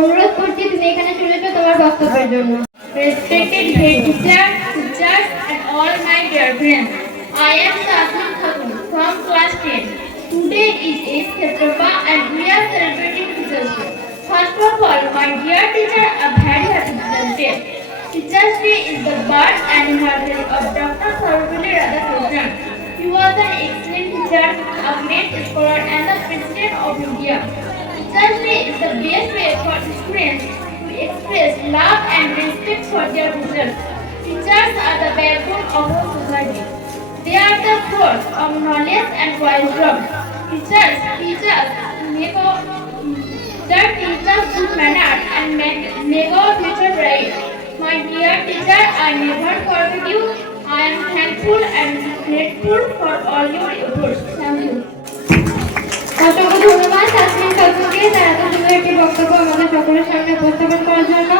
অনুরোধ করছি তুমি এখানে চলে যাও তোমার বক্তব্যের জন্য Respected head teacher, teachers, and all my dear friends, I am Tasmin Khatun from class 10. Today is 8th September and we are celebrating Teachers Day. First of all, my dear teacher, a very happy Teachers Day. Teachers Day is the birth anniversary of Dr. Sarvapalli Radhakrishnan. He was an excellent teacher, a great scholar, and the President of India. Teachers best way for students to express love and respect for their teachers. Teachers are the backbone of our society. They are the source of knowledge and wisdom. Teachers teach us to make our that teach us good manners and make, make our future bright. My dear teacher, I never forget you. I am thankful and grateful for all your efforts. Thank you. বক্তব্য আমাদের সকলের সামনে উপস্থাপন করার জন্য।